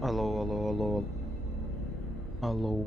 Алло, алло, алло, алло.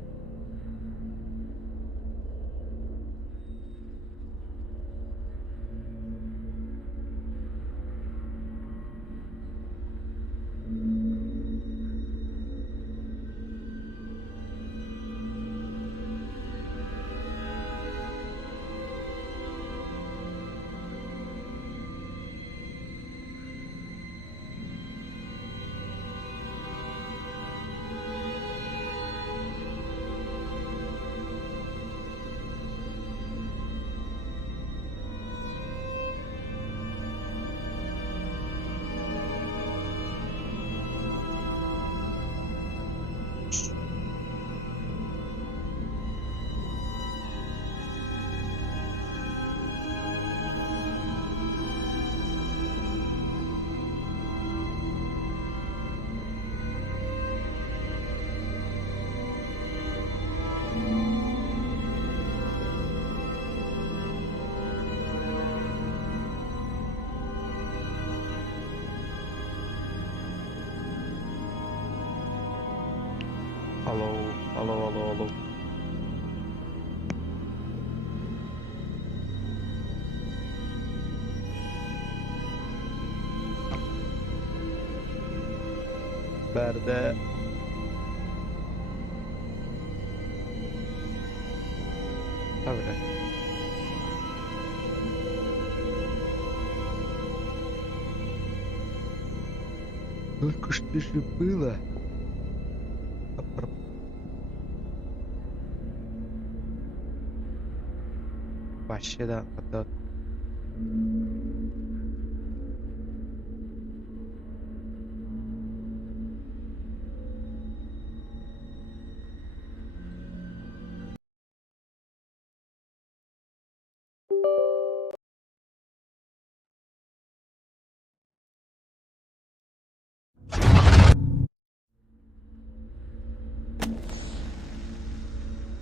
Алло, алло, алло, алло. Берде. Добре. Только что же было? Вообще да, это...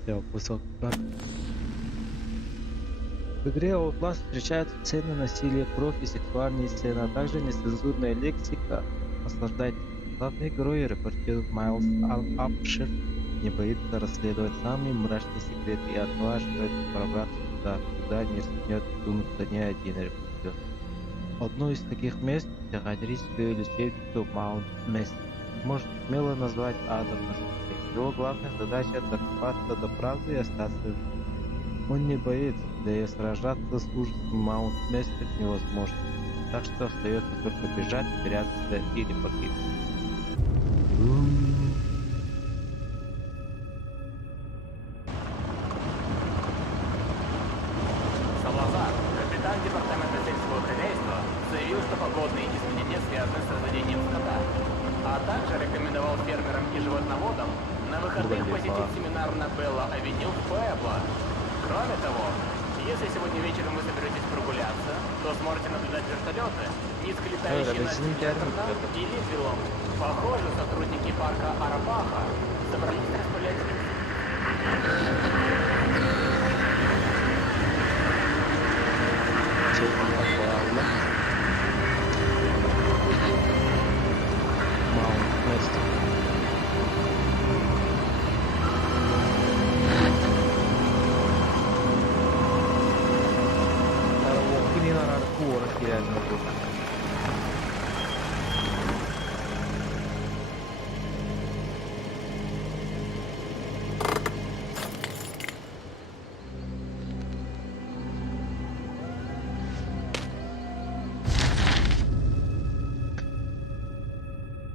Я кусок. В игре Outlast встречаются сцены насилия, кровь и сексуальные сцены, а также нецензурная лексика. Наслаждайтесь. Главный герой, репортер Майлз Апшер, не боится расследовать самые мрачные секреты и отваживается пробраться туда, куда не рискнет сунуться ни один репортер. Одно из таких мест – психиатрическую лечебницу Маунт Мест. Можно смело назвать адом на земле. Его главная задача – докопаться до правды и остаться в живых. Он не боится, да и сражаться с ужасом Маунт Мессер невозможно. Так что остается только бежать, прятаться или погибнуть. Салазар, капитан департамента сельского хозяйства, заявил, что погодные изменения связаны с разведением скота, а также рекомендовал фермерам и животноводам на выходных посетить семинар на Белла-авеню в Пуэбло. Кроме того, если сегодня вечером вы соберетесь прогуляться, то сможете наблюдать вертолеты, низко летающие над Синтерном и Литвиллом. Похоже, сотрудники парка Арабаха собрались распылять... Маунт Мессер. Реально было.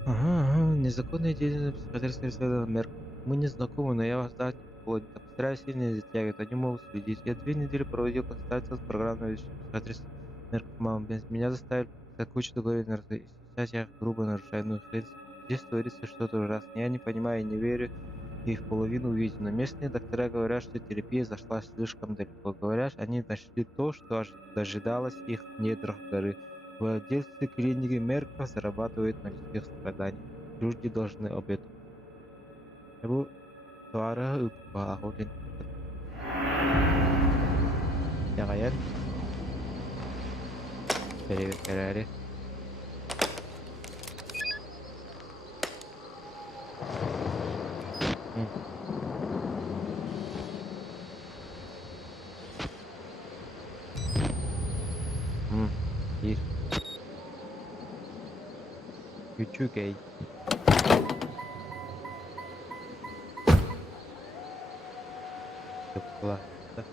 Ага, незаконная деятельность психиатрического исследования Мерк. Мы не знакомы, но я вас ждать не буду. Постараюсь сильно не затягивать, они могут следить. Я 2 недели проводил консультацию с программой психиатрического Мерк Мам. Меня заставили подписать кучу договоренностей, и сейчас я грубо нарушаю, но здесь творится что-то ужасное. Я не понимаю и не верю и в половину увиденного. Местные доктора говорят, что терапия зашла слишком далеко. Говорят, они нашли то, что дожидалось их в недрах горы. Владельцы клиники Мерка зарабатывают на людских страданиях. Люди должны об этом. Bu suara bahotin ya kan dari М. М. Ишь, Ючугей. Тепла. Да.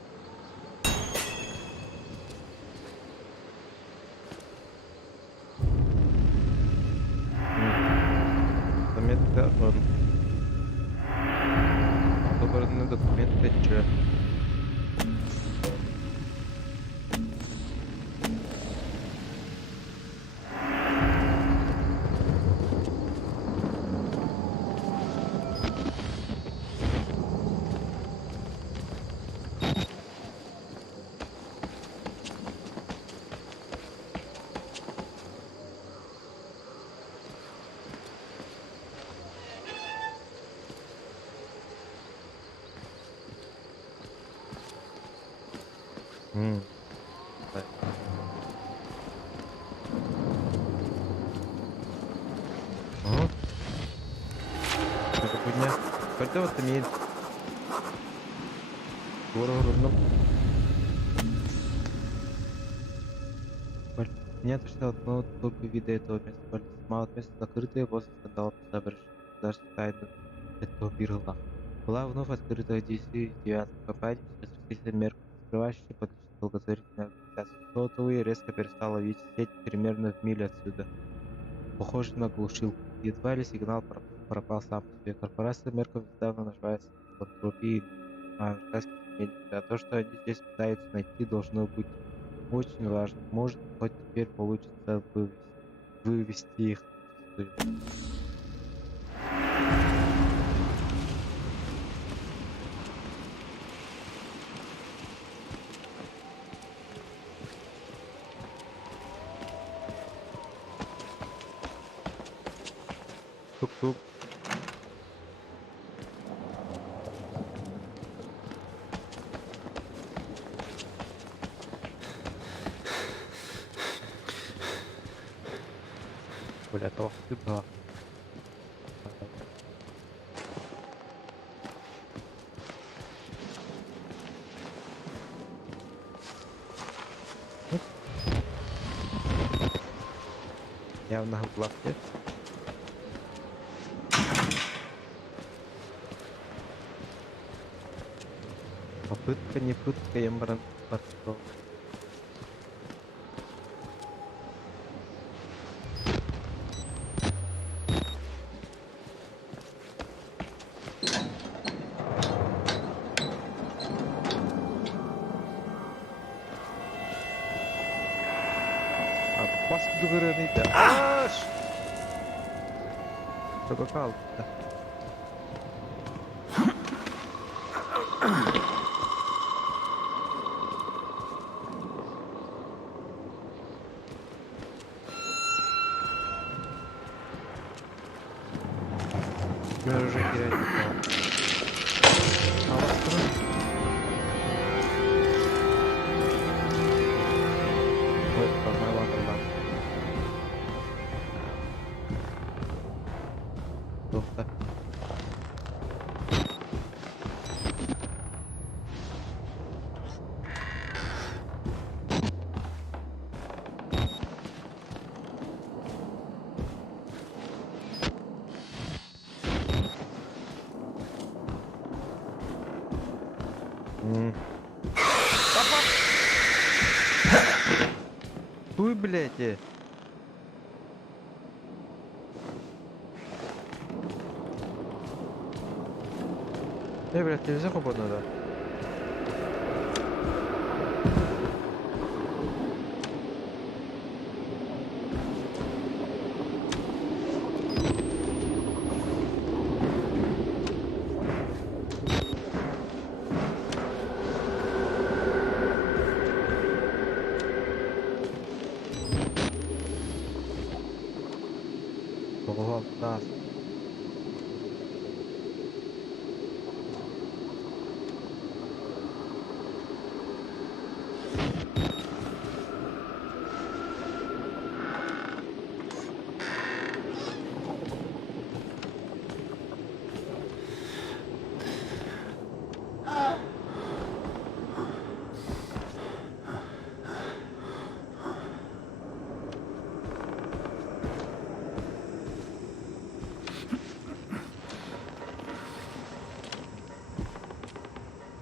Заметка он. Отобранные документы Ч. М. Да. Ага. Это хуйня. Хотя вот имеет дорого. Нет, что одно только вида этого места. Мало места закрытые после скандала сообщены даже тайну этого бирла. Была вновь открыта в 2009 компании с разрешительным меркам, скрывающей публичную благотворительную организацию. Сотовый резко перестала видеть сеть примерно в миле отсюда. Похоже на глушилку. Едва ли сигнал пропал сам по себе. Корпорация Мерков недавно наживается на филантропии американских семей. А то, что они здесь пытаются найти, должно быть очень важно. Может, хоть теперь получится вывести их на чистую. Тук-тук. Бля, того сюда. Ну, явно в главке. Попытка, не пытка, Ембран подстрел. А баску догорыныйда. Аш! Только кал. Я уже терять не стал. А у вас второй? Вот, ладно, ладно. Доктор. Хуй, блядь. Блядь, нельзя свободно, да? Ого, да.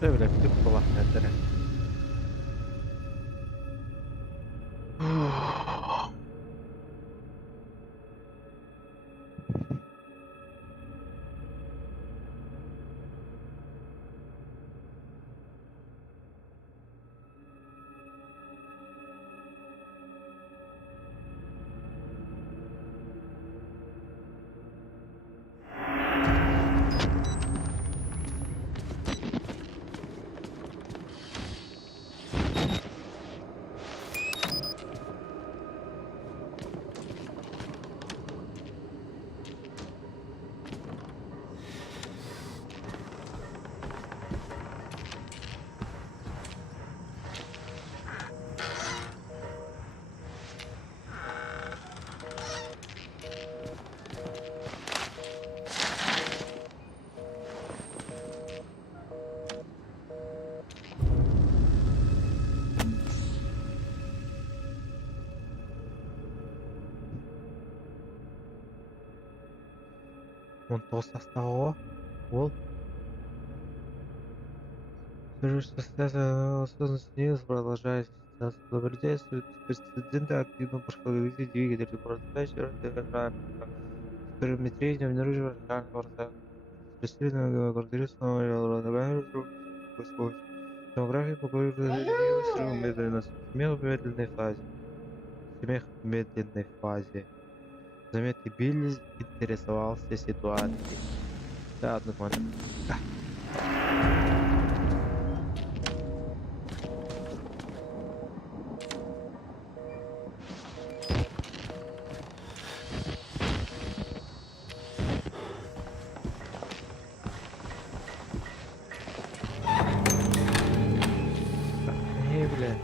Öyle bir kulak nedir? Он толстого, ол Совершенно осознанность продолжает наблюдается прецеденты активного прохода двигателя продолжающего экспериментирования обнаруживая расширенного характеристичного томографии покоя медленно смех в медленной фазе. Смех в медленной фазе. Заметки Билли интересовался ситуацией. Да, одну момент. Бля.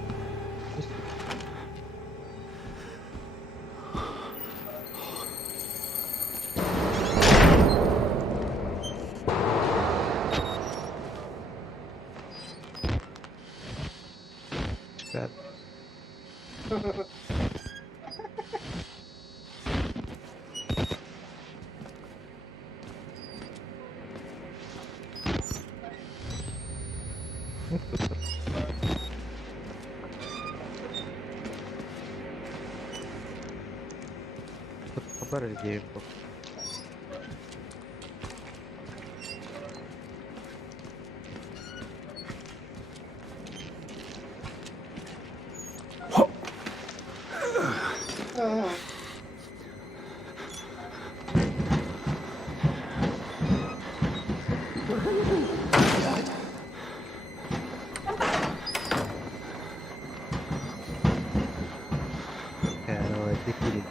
Шкаф. Ну, кто-то. Кто-то побарили девушку. Давай, ты кири.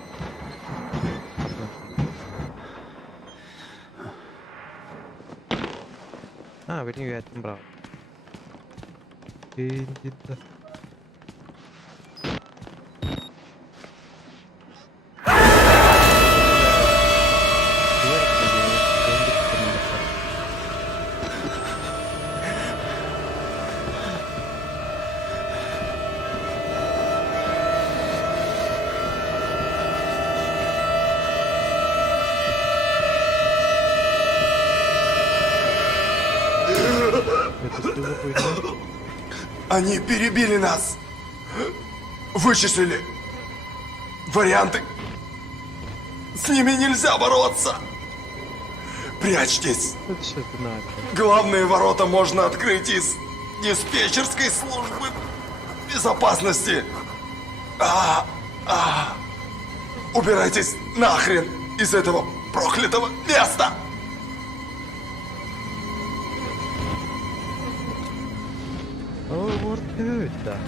А, блин, я это брал. Иди-то. Это что за хуйня? Они перебили нас. Вычислили. Варианты. С ними нельзя бороться. Прячьтесь. Это сейчас надо. Главные ворота можно открыть из диспетчерской службы безопасности. Убирайтесь нахрен из этого проклятого места. О, вот это.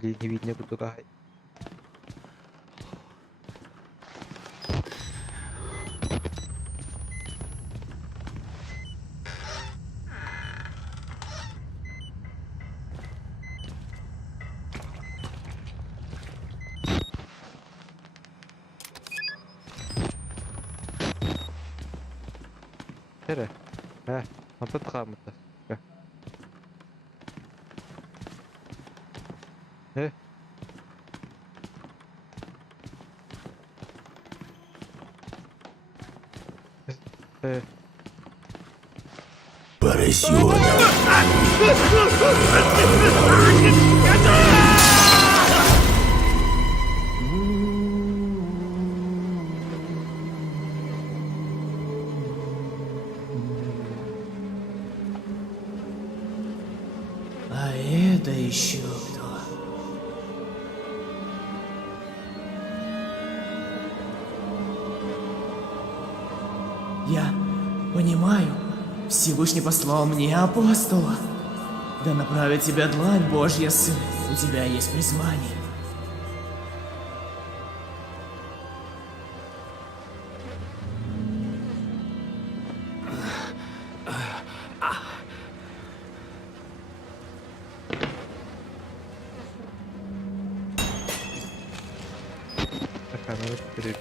Блин, не видно, куда. Nere? He, napıt kalmadı. Gel. He? He. А это еще кто? Я понимаю, Всевышний послал мне апостола. Да направит тебя длань Божья, сын. У тебя есть призвание. Так, ну теперь.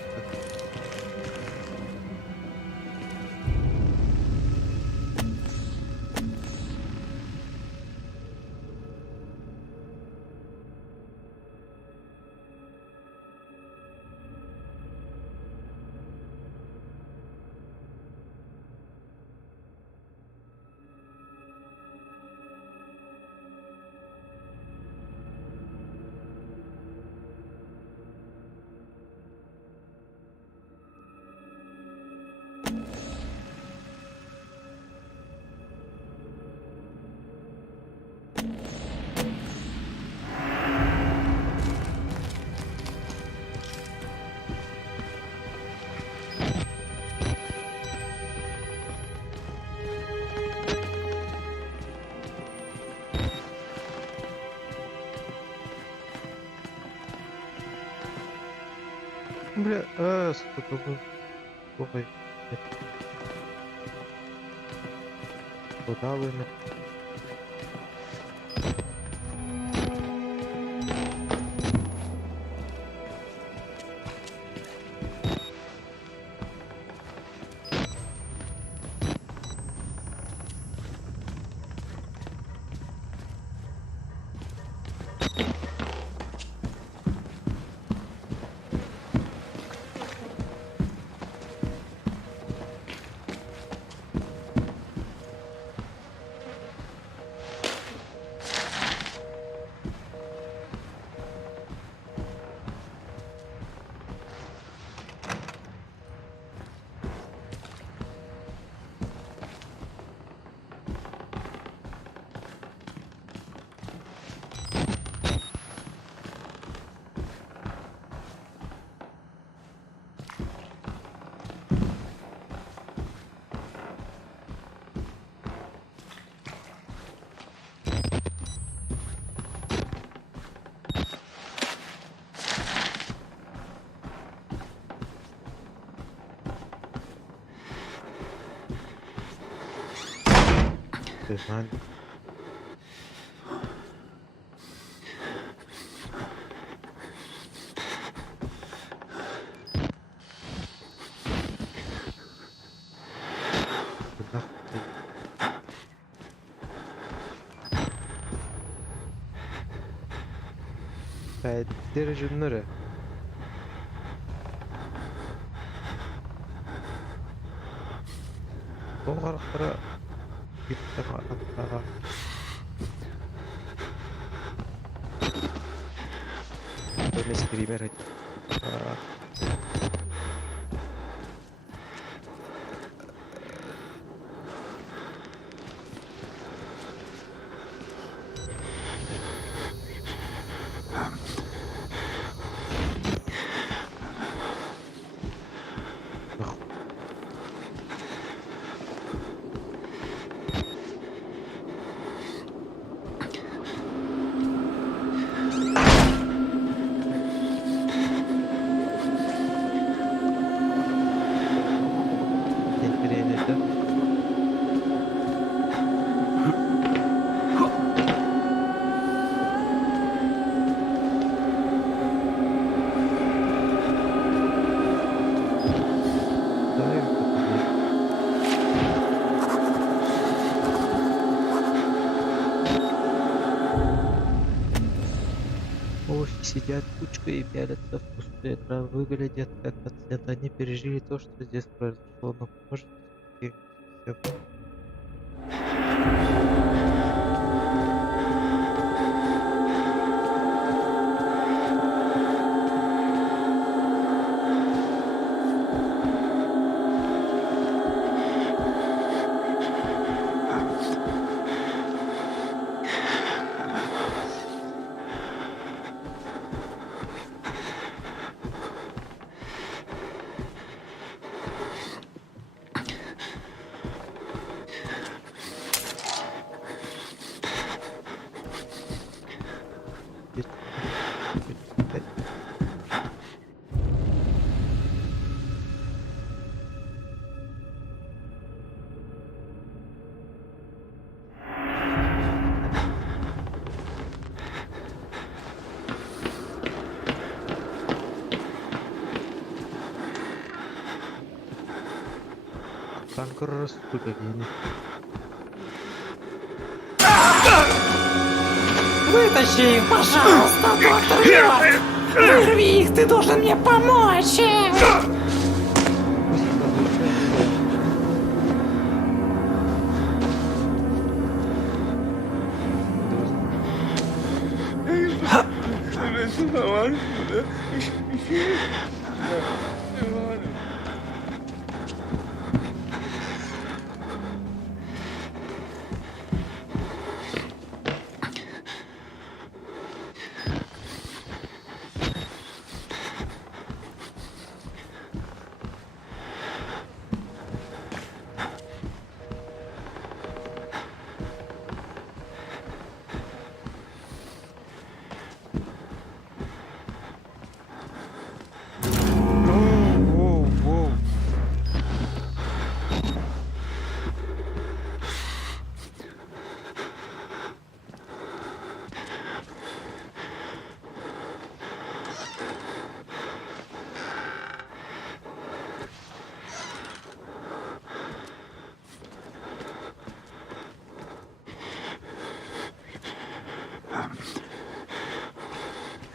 Бля, сука, ой. Куда вы на... Ты знаешь? Куда ты? Держи. Оғарқыра биттің аттаға. Оны скример айтып. сидят кучкой и пялятся в пустые травы, выглядят как пациенты. Они пережили то, что здесь произошло, но может и всё. Танкер, сука, гений. Вытащи их, пожалуйста, доктор Лёд! Вырви их, ты должен мне помочь!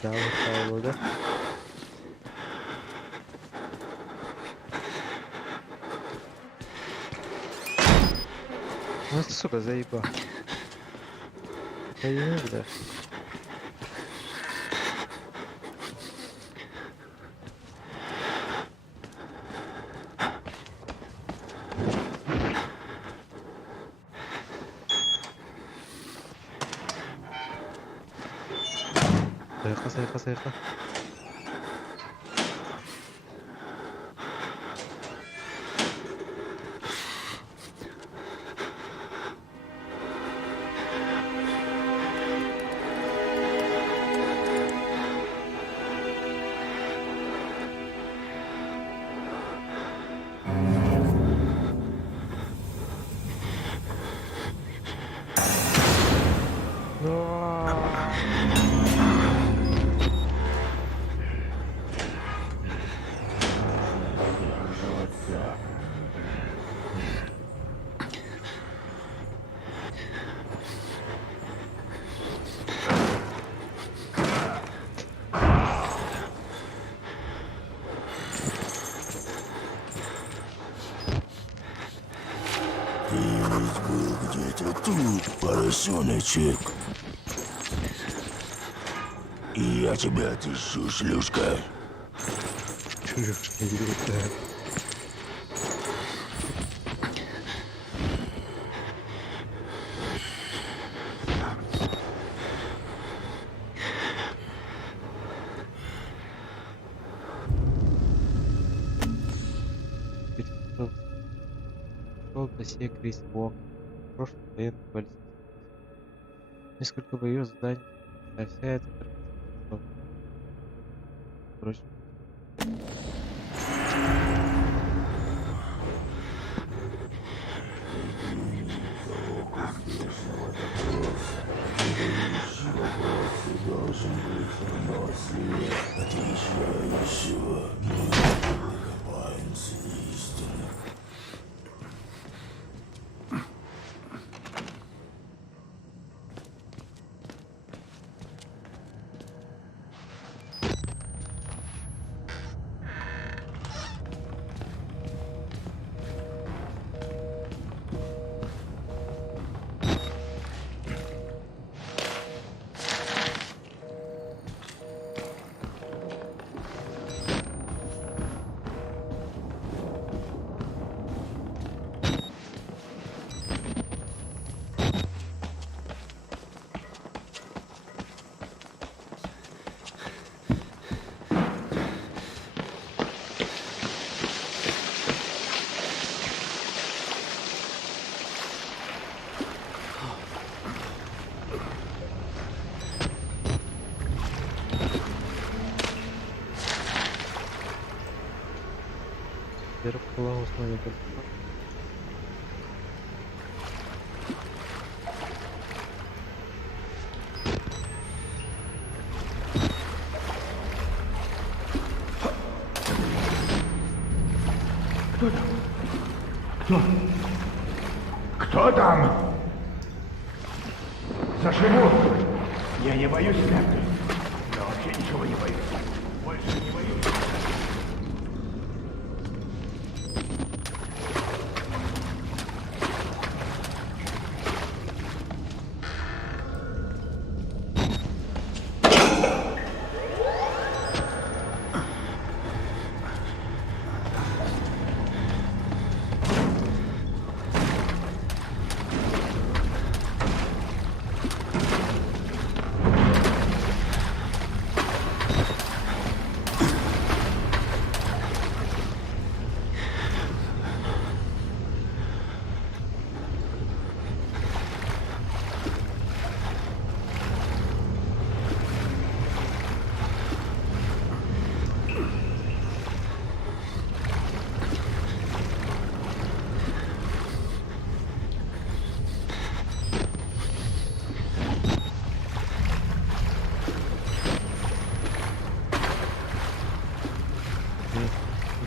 Воу. Да? Ну, сука, заебал. Да я не да. Заехал. Где-то тут, поросеночек. И я тебя отыщу, шлюшка. Чушка, да. Шел досье Крис Вок. Прошлый военный полицейский. Несколько боевых заданий. А вся эта картина. Впрочем, Должен быть выносливее. Отвечающего. Мы копаемся истины. основе только. Кто там? Заживу. Я не боюсь смерти. Я вообще ничего не боюсь. Больше не боюсь.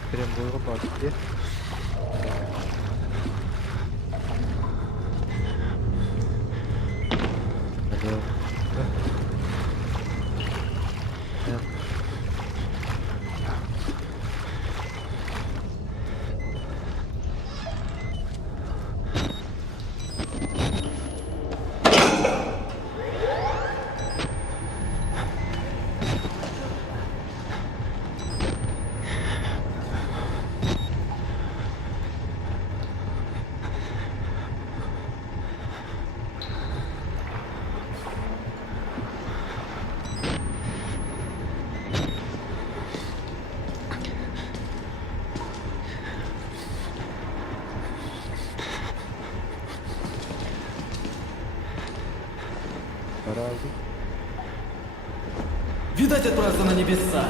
Прям был бак. Где? Алло. Нет. Разве? Видать, отправился на небеса.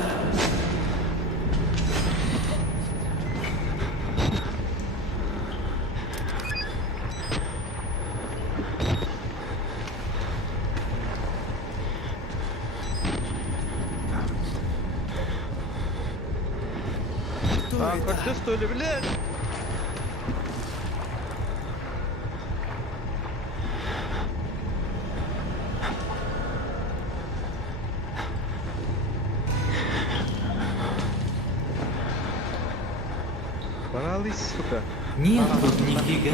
А, как ты что ли, блядь? Порались, сука. Нет тут нифига.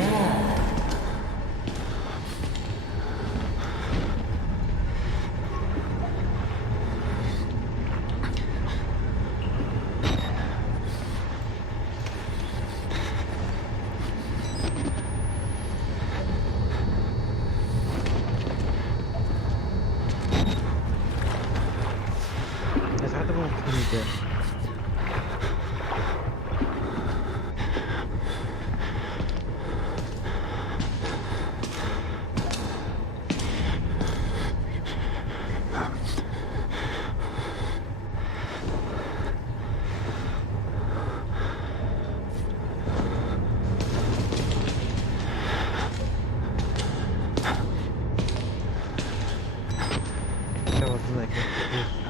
Это было книга. Я вот знаю, как это.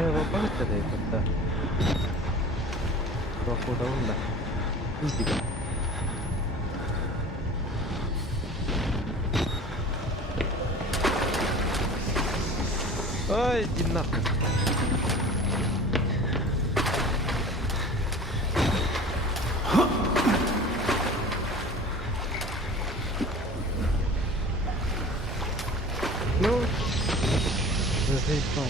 Его помните, да, это? Походу, он да. Изи. Ай, иди нахуй. Ну, заебал.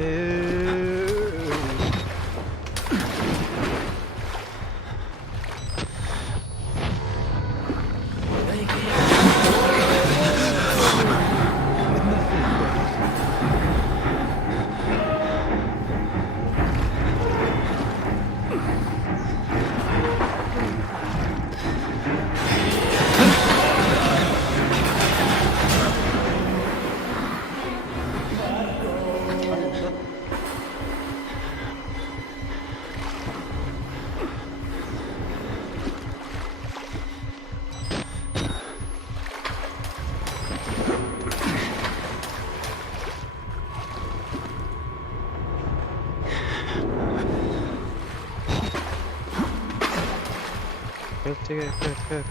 Бля. Как.